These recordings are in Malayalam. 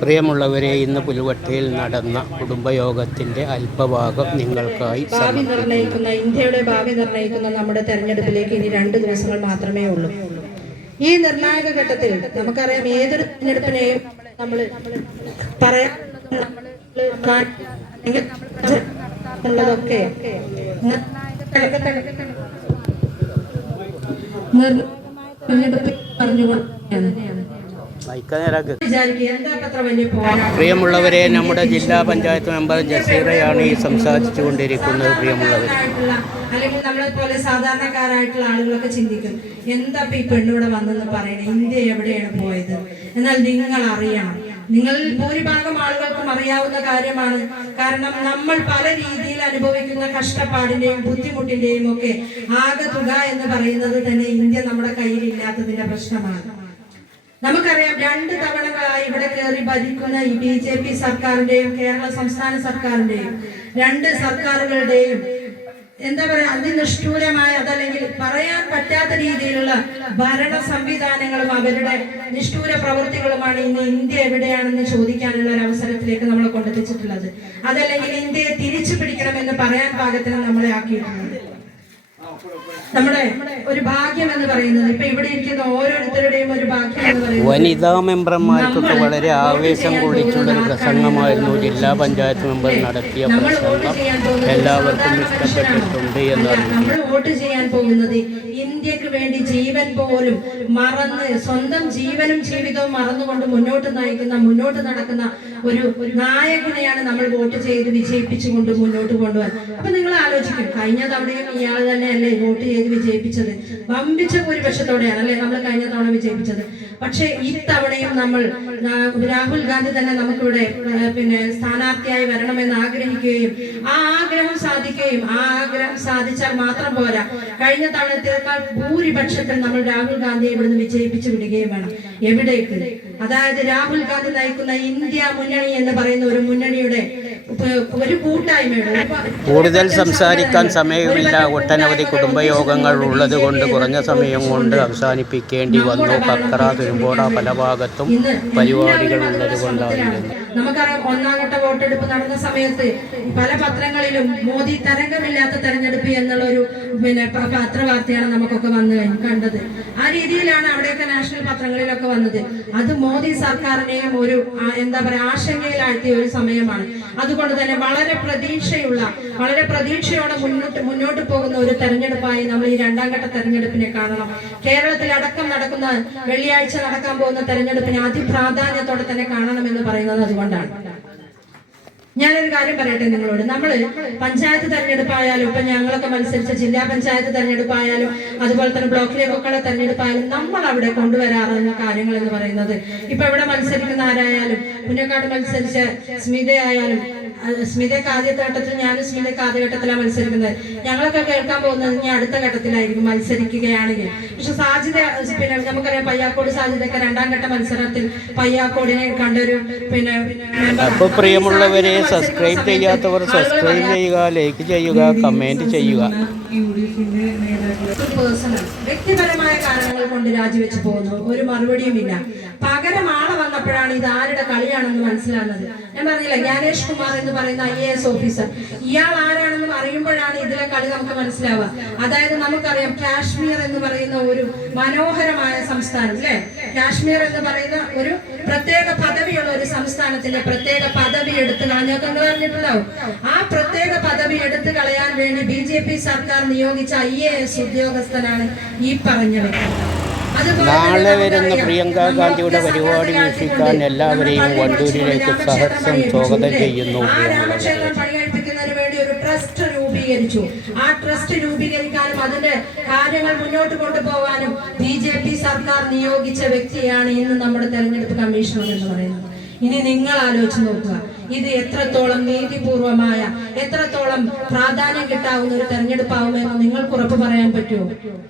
പ്രിയമുള്ളവരെ ഇന്ന് പുലുവട്ടയിൽ നടന്ന കുടുംബയോഗത്തിന്റെ അല്പഭാഗം നിങ്ങൾക്കായി ഭാവി നിർണയിക്കുന്ന ഇന്ത്യയുടെ ഭാവി നിർണയിക്കുന്ന നമ്മുടെ തെരഞ്ഞെടുപ്പിലേക്ക് ഇനി രണ്ട് ദിവസങ്ങൾ മാത്രമേ ഉള്ളൂ. ഈ നിർണായക ഘട്ടത്തിൽ നമുക്കറിയാം ഏതൊരു തെരഞ്ഞെടുപ്പിനെയും നമ്മൾ പറയാൻ ഉള്ളതൊക്കെ തെരഞ്ഞെടുപ്പ് പറഞ്ഞുകൊണ്ടാണ് പ്രിയമുള്ളവരെ നമ്മുടെ ജില്ലാ പഞ്ചായത്ത് മെമ്പർ ജസീറയാണ് ഈ സംസാരിച്ചു കൊണ്ടിരിക്കുന്നത് പ്രിയമുള്ളവർ അല്ലെങ്കിൽ നമ്മളെ പോലെ സാധാരണക്കാരായിട്ടുള്ള ആളുകളൊക്കെ ചിന്തിക്കും എന്താ ഇപ്പൊ ഈ പെണ്ണിവിടെ വന്നെന്ന് പറയണേ? ഇന്ത്യ എവിടെയാണ് പോയത്? എന്നാൽ നിങ്ങൾ അറിയണം. നിങ്ങൾ ഭൂരിഭാഗം ആളുകൾക്കും അറിയാവുന്ന കാര്യമാണ്. കാരണം നമ്മൾ പല രീതിയിൽ അനുഭവിക്കുന്ന കഷ്ടപ്പാടിന്റെയും ബുദ്ധിമുട്ടിന്റെയും ഒക്കെ ആകെ തുക എന്ന് പറയുന്നത് തന്നെ ഇന്ത്യ നമ്മുടെ കയ്യിൽ ഇല്ലാത്തതിന്റെ പ്രശ്നമാണ്. നമുക്കറിയാം രണ്ട് തവണകളായി ഇവിടെ കയറി ഭരിക്കുന്ന ഈ ബി ജെ പി സർക്കാരിന്റെയും കേരള സംസ്ഥാന സർക്കാരിന്റെയും രണ്ട് സർക്കാരുകളുടെയും എന്താ പറയാ അതിനിഷ്ഠൂരമായ അതല്ലെങ്കിൽ പറയാൻ പറ്റാത്ത രീതിയിലുള്ള ഭരണ സംവിധാനങ്ങളും അവരുടെ നിഷ്ഠൂര പ്രവൃത്തികളുമാണ് ഇന്ന് ഇന്ത്യ എവിടെയാണെന്ന് ചോദിക്കാനുള്ള ഒരു അവസരത്തിലേക്ക് നമ്മളെ കൊണ്ടെത്തിച്ചിട്ടുള്ളത്. അതല്ലെങ്കിൽ ഇന്ത്യയെ തിരിച്ചു പിടിക്കണം എന്ന് പറയാൻ പാകത്തിന് നമ്മളെ ആക്കിയിട്ടുള്ളത്. നമ്മുടെ ഒരു ഭാഗ്യം എന്ന് പറയുന്നത് ഇപ്പൊ ഇവിടെ ഇരിക്കുന്ന ഓരോരുത്തരുടെയും ഒരു ഭാഗ്യം എന്ന് പറയുന്നത് വനിതാ മെമ്പർമാർക്കൊക്കെ വളരെ ആവേശം കൊള്ളിച്ചുള്ളൊരു പ്രസംഗമായിരുന്നു. ജില്ലാ പഞ്ചായത്ത് മെമ്പർ നടത്തിയ പ്രസംഗം എല്ലാവർക്കും ഇഷ്ടപ്പെട്ടിട്ടുണ്ട് എന്നറിയാം നമ്മൾ വോട്ട് ചെയ്യാൻ പോകുന്നത് ഇന്ത്യയ്ക്ക് വേണ്ടി ജീവൻ പോലും മറന്ന് സ്വന്തം ജീവനും ജീവിതവും മറന്നുകൊണ്ട് മുന്നോട്ട് നയിക്കുന്ന മുന്നോട്ട് നടക്കുന്ന ഒരു നായകനെയാണ് നമ്മൾ വോട്ട് ചെയ്ത് വിജയിപ്പിച്ചുകൊണ്ട് മുന്നോട്ട് കൊണ്ടുപോകാൻ അപ്പൊ നിങ്ങൾ ആലോചിക്കും കഴിഞ്ഞ തവണയും ഇയാൾ തന്നെയല്ലേ വോട്ട് ചെയ്ത് വിജയിപ്പിച്ചത്? വമ്പിച്ച ഭൂരിപക്ഷത്തോടെയാണ് അല്ലേ നമ്മൾ കഴിഞ്ഞ തവണ വിജയിപ്പിച്ചത്? പക്ഷേ തവണയും നമ്മൾ രാഹുൽ ഗാന്ധി തന്നെ നമുക്കിവിടെ പിന്നെ സ്ഥാനാർത്ഥിയായി വരണമെന്ന് ആഗ്രഹിക്കുകയും ആ ആഗ്രഹം സാധിക്കുകയും ആ ആഗ്രഹം സാധിച്ചാൽ മാത്രം പോരാ. കഴിഞ്ഞ തവണത്തേക്കാൾ ഭൂരിപക്ഷത്തിൽ നമ്മൾ രാഹുൽ ഗാന്ധിയെ ഇവിടുന്ന് വിജയിപ്പിച്ചു വിടുകയും വേണം. എവിടേക്ക്? അതായത് രാഹുൽ ഗാന്ധി നയിക്കുന്ന ഇന്ത്യ മുന്നണി എന്ന് പറയുന്ന ഒരു മുന്നണിയുടെ കൂടുതൽ സംസാരിക്കാൻ സമയമില്ല. ഒട്ടനവധി കുടുംബയോഗങ്ങൾ ഉള്ളത് കൊണ്ട് കുറഞ്ഞ സമയം കൊണ്ട് അവസാനിപ്പിക്കേണ്ടി വന്നു. കക്കറ തുരുമ്പോട പല ഭാഗത്തും പരിപാടികൾ ഉള്ളത് കൊണ്ടായിരുന്നു നമുക്കറിയാം ഒന്നാം ഘട്ട വോട്ടെടുപ്പ് നടന്ന സമയത്ത് പല പത്രങ്ങളിലും മോദി തരംഗമില്ലാത്ത തെരഞ്ഞെടുപ്പ് എന്നുള്ള ഒരു പിന്നെ പത്രവാർത്തയാണ് നമുക്കൊക്കെ വന്ന് കണ്ടത്. ആ രീതിയിലാണ് അവിടെയൊക്കെ നാഷണൽ പത്രങ്ങളിലൊക്കെ വന്നത്. അത് മോദി സർക്കാരിനെയും ഒരു എന്താ പറയാ ആശങ്കയിലാഴ്ത്തിയ ഒരു സമയമാണ്. അതുകൊണ്ട് തന്നെ വളരെ പ്രതീക്ഷയുള്ള വളരെ പ്രതീക്ഷയോടെ മുന്നോട്ട് മുന്നോട്ട് പോകുന്ന ഒരു തെരഞ്ഞെടുപ്പായി നമ്മൾ ഈ രണ്ടാം ഘട്ട തെരഞ്ഞെടുപ്പിനെ കാണണം. കേരളത്തിൽ അടക്കം നടക്കുന്ന വെള്ളിയാഴ്ച നടക്കാൻ പോകുന്ന തെരഞ്ഞെടുപ്പിനെ അതിപ്രാധാന്യത്തോടെ തന്നെ കാണണം എന്ന് പറയുന്നത് അതുകൊണ്ടാണ്. ഞാനൊരു കാര്യം പറയട്ടെ നിങ്ങളോട്. നമ്മൾ പഞ്ചായത്ത് തെരഞ്ഞെടുപ്പായാലും ഇപ്പൊ ഞങ്ങളൊക്കെ മത്സരിച്ച ജില്ലാ പഞ്ചായത്ത് തെരഞ്ഞെടുപ്പായാലും അതുപോലെ തന്നെ ബ്ലോക്കിലെ മക്കളെ തെരഞ്ഞെടുപ്പായാലും നമ്മൾ അവിടെ കൊണ്ടുവരാറുള്ള കാര്യങ്ങൾ എന്ന് പറയുന്നത് ഇപ്പൊ ഇവിടെ മത്സരിക്കുന്ന ആരായാലും മുന്നേക്കാട് മത്സരിച്ച സ്മിതയായാലും സ്മിതയ്ക്ക് ആദ്യത്തെ ഘട്ടത്തിൽ ഞാനും സ്മിതയ്ക്ക് ആദ്യ ഘട്ടത്തിലാണ് മത്സരിക്കുന്നത്. ഞങ്ങളൊക്കെ കേൾക്കാൻ പോകുന്നത് ഇനി അടുത്ത ഘട്ടത്തിലായിരിക്കും മത്സരിക്കുകയാണെങ്കിൽ. പക്ഷെ സാധ്യത പിന്നെ നമുക്കറിയാം പയ്യാക്കോട് സാധ്യതയൊക്കെ രണ്ടാം ഘട്ട മത്സരത്തിൽ പയ്യാക്കോടിനെ കണ്ടൊരു പിന്നെ അപ്പോൾ പ്രിയമുള്ളവരെ സബ്സ്ക്രൈബ് ചെയ്യാത്തവർ സബ്സ്ക്രൈബ് ചെയ്യുക ലൈക്ക് ചെയ്യുക കമന്റ് ചെയ്യുക. വ്യക്തിപരമായ കാരണങ്ങൾ കൊണ്ട് രാജിവെച്ച് പോകുന്നു. ഒരു മറുപടിയും ഇല്ല പകരം ആളെ വന്നപ്പോഴാണ് ഇത് ആരുടെ കളിയാണെന്ന് മനസ്സിലാകുന്നത്. ഞാൻ പറഞ്ഞില്ല ജ്ഞാനേഷ് കുമാർ എന്ന് പറയുന്ന ഐ എ എസ് ഓഫീസർ ഇയാൾ ആരാണെന്ന് അറിയുമ്പോഴാണ് ഇതിലെ കളി നമുക്ക് മനസ്സിലാവുക. അതായത് നമുക്കറിയാം കാശ്മീർ എന്ന് പറയുന്ന ഒരു മനോഹരമായ സംസ്ഥാനം അല്ലെ? കാശ്മീർ എന്ന് പറയുന്ന ഒരു പ്രത്യേക പദവിയുള്ള ഒരു സംസ്ഥാനത്തിന്റെ പ്രത്യേക പദവി എടുത്ത് കളഞ്ഞൊക്കെ നിങ്ങൾ അറിഞ്ഞിട്ടുണ്ടാവും ആ പ്രത്യേക പദവി എടുത്തു കളയാൻ വേണ്ടി ബി സർക്കാർ നിയോഗിച്ച ഐ ഉദ്യോഗസ്ഥനാണ് ഈ പറഞ്ഞ വ്യക്തി അതുപോലെ തന്നെ നാളെ വരുന്ന പ്രിയങ്ക ഗാന്ധിയുടെ പരിപാടി വീക്ഷിക്കാൻ എല്ലാവരെയും വണ്ടൂരിലേക്ക് സഹസം സ്വാഗതം ചെയ്യുന്നു. ട്രസ്റ്റ് രൂപീകരിച്ചു. ആ ട്രസ്റ്റ് രൂപീകരിക്കാനും അതിന്റെ കാര്യങ്ങൾ മുന്നോട്ട് കൊണ്ടുപോകാനും ബി ജെ പി സർക്കാർ നിയോഗിച്ച വ്യക്തിയാണ് ഇന്ന് നമ്മുടെ തെരഞ്ഞെടുപ്പ് കമ്മീഷണർ എന്ന് പറയുന്നത്. ഇനി നിങ്ങൾ ആലോചിച്ച് നോക്കുക. ഇത് എത്രത്തോളം നീതിപൂർവമായ എത്രത്തോളം പ്രാധാന്യം കിട്ടാവുന്ന ഒരു തെരഞ്ഞെടുപ്പാവുമെന്ന് നിങ്ങൾക്ക് ഉറപ്പ് പറയാൻ പറ്റുമോ?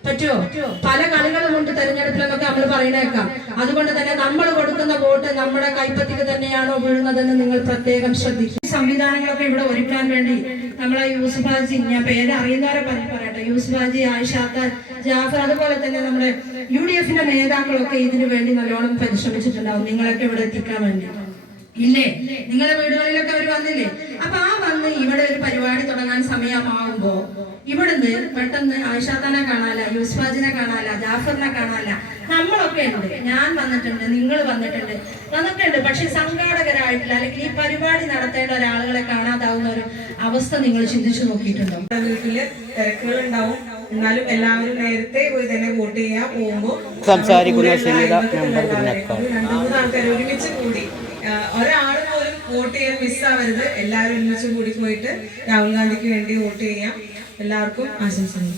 പറ്റുമോ? പല കളികളുമുണ്ട് തെരഞ്ഞെടുപ്പിലെന്നൊക്കെ നമ്മൾ പറയണേക്കാം. അതുകൊണ്ട് തന്നെ നമ്മൾ കൊടുക്കുന്ന വോട്ട് നമ്മുടെ കൈപ്പത്തിക്ക് തന്നെയാണോ വീഴുന്നതെന്ന് നിങ്ങൾ പ്രത്യേകം ശ്രദ്ധിക്കും സംവിധാനങ്ങളൊക്കെ ഇവിടെ ഒരുക്കാൻ വേണ്ടി നമ്മളെ യൂസുഫ് ഹാജി ഞാൻ പേര് അറിയുന്നവരെ പറയട്ടെ. യൂസുഫ് ഹാജി ജാഫർ അതുപോലെ തന്നെ നമ്മുടെ യു ഡി എഫിന്റെ നേതാക്കളൊക്കെ ഇതിനു വേണ്ടി നല്ലോണം പരിശ്രമിച്ചിട്ടുണ്ടാവും. നിങ്ങളൊക്കെ ഇവിടെ എത്തിക്കാൻ വേണ്ടി. ഇല്ലേ? നിങ്ങളുടെ വീടുകളിലൊക്കെ അവർ വന്നില്ലേ? അപ്പൊ ആ വന്ന് ഇവിടെ ഒരു പരിപാടി തുടങ്ങാൻ സമയമാകുമ്പോ ഇവിടുന്ന് പെട്ടെന്ന് ആയിഷാത്തനെ കാണാല യൂസ്ഫാജിനെ കാണാല ജാഫറിനെ കാണാല നമ്മളൊക്കെ ഉണ്ട് ഞാൻ വന്നിട്ടുണ്ട് നിങ്ങൾ വന്നിട്ടുണ്ട്. നമുക്ക് ഉണ്ട് പക്ഷെ സംഘാടകരായിട്ടില്ല. അല്ലെങ്കിൽ ഈ പരിപാടി നടത്തേണ്ട ഒരാളുകളെ കാണാതാവുന്ന ഒരു അവസ്ഥ നിങ്ങൾ ചിന്തിച്ചു നോക്കിയിട്ടുണ്ടോ? വീട്ടിൽ തിരക്കുകൾ ഉണ്ടാവും എന്നാലും എല്ലാവരും നേരത്തെ പോയി തന്നെ വോട്ട് ചെയ്യാൻ പോകുമ്പോൾ സംസാരിക്കുന്ന. രണ്ടു മൂന്ന് ആൾക്കാർ ഒരുമിച്ച് കൂടി ഒരാൾ പോലും വോട്ട് ചെയ്യാൻ മിസ്സാവരുത്. എല്ലാവരും ഒരുമിച്ച് കൂടി പോയിട്ട് രാഹുൽ ഗാന്ധിക്ക് വേണ്ടി വോട്ട് ചെയ്യാം. എല്ലാവർക്കും ആശംസകൾ.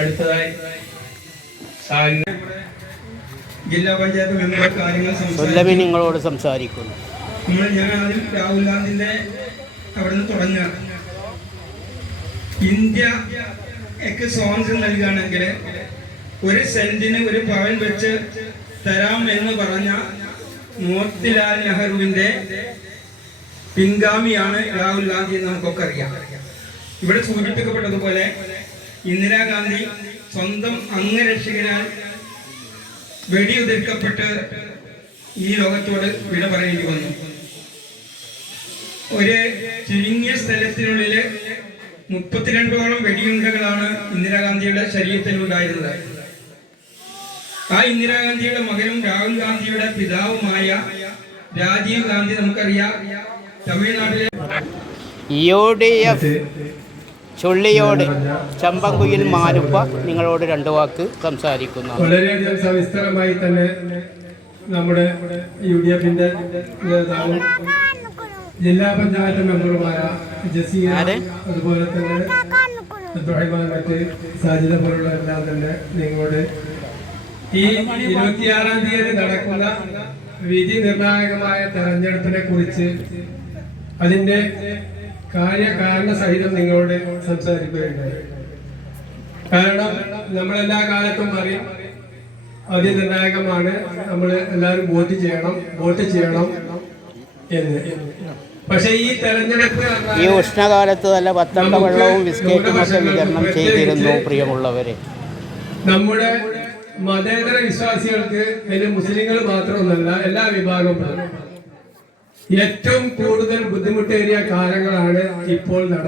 അടുത്തതായി ജില്ലാ പഞ്ചായത്ത് മെമ്പർ കാര്യങ്ങൾ സംസാരിക്കും. നിങ്ങളോട് സംസാരിക്കുന്നു. നമ്മൾ ഞാൻ ആദ്യം രാഹുൽ ഗാന്ധിന്റെ അവിടെ നിന്ന് തുടങ്ങുക. ഇന്ത്യ സ്വാതന്ത്ര്യം നൽകുകയാണെങ്കിൽ ഒരു സെന്റിന് ഒരു പവൻ വെച്ച് തരാം എന്ന് പറഞ്ഞ മോത്തിലാൽ നെഹ്റുവിന്റെ പിൻഗാമിയാണ് രാഹുൽ ഗാന്ധി എന്ന് നമുക്കൊക്കെ അറിയാം. ഇവിടെ സൂചിപ്പിക്കപ്പെട്ടതുപോലെ ഇന്ദിരാഗാന്ധി സ്വന്തം അംഗരക്ഷകനാൽ വെടിയുതിർക്കപ്പെട്ട് ഈ ലോകത്തോട് വിട പറയേണ്ടി വന്നു. ഒരു ചുരുങ്ങിയ സ്ഥലത്തിനുള്ളിൽ മുപ്പത്തിരണ്ടോളം വെടിയുണ്ടകളാണ് ഇന്ദിരാഗാന്ധിയുടെ ശരീരത്തിലുണ്ടായിരുന്നത്. ആ ഇന്ദിരാഗാന്ധിയുടെ മകനും രാഹുൽ ഗാന്ധിയുടെ പിതാവുമായ രാജീവ് ഗാന്ധി നമുക്കറിയാം. തമിഴ്നാട്ടിലെ യു ഡി എഫ് ചുള്ളിയോട് ചമ്പങ്കുയിൽ മാരുപ്പ നിങ്ങളോട് രണ്ടു വാക്ക് സംസാരിക്കുന്നു. വളരെയധികം സവിസ്തരമായി തന്നെ നമ്മുടെ യു ഡി എഫിന്റെ നേതാവും ജില്ലാ പഞ്ചായത്ത് മെമ്പറുമായ ജസീർ അതുപോലെ തന്നെ ഇബ്രാഹിമാൻ മറ്റ് സാധ്യത പോലുള്ള എല്ലാം തന്നെ നിങ്ങളോട് ഈ ഇരുപത്തിയാറാം തീയതി നടക്കുന്ന വിധി നിർണായകമായ തെരഞ്ഞെടുപ്പിനെ കുറിച്ച് അതിന്റെ കാര്യകാരണ സഹിതം നിങ്ങളോട് സംസാരിക്കുകയുണ്ടായി. കാരണം നമ്മളെല്ലാ കാലത്തും പറയും അതിനിർണായകമാണ് നമ്മൾ എല്ലാവരും വോട്ട് ചെയ്യണം വോട്ട് ചെയ്യണം എന്ന്. പക്ഷെ ഈ തെരഞ്ഞെടുപ്പ് ഈ ഉഷ്ണകാലത്ത് തന്നെ പത്തണ്ട വെള്ളവും ബിസ്ക്കറ്റും ഒക്കെ വിതരണം ചെയ്തിരുന്നു പ്രിയമുള്ളവരെ. നമ്മുടെ മതേതര വിശ്വാസികൾക്ക് അതിന് മുസ്ലിങ്ങൾ മാത്രമൊന്നല്ല എല്ലാ വിഭാഗവും ഏറ്റവും കൂടുതൽ ബുദ്ധിമുട്ടേറിയ കാലങ്ങളാണ് ഇപ്പോൾ നട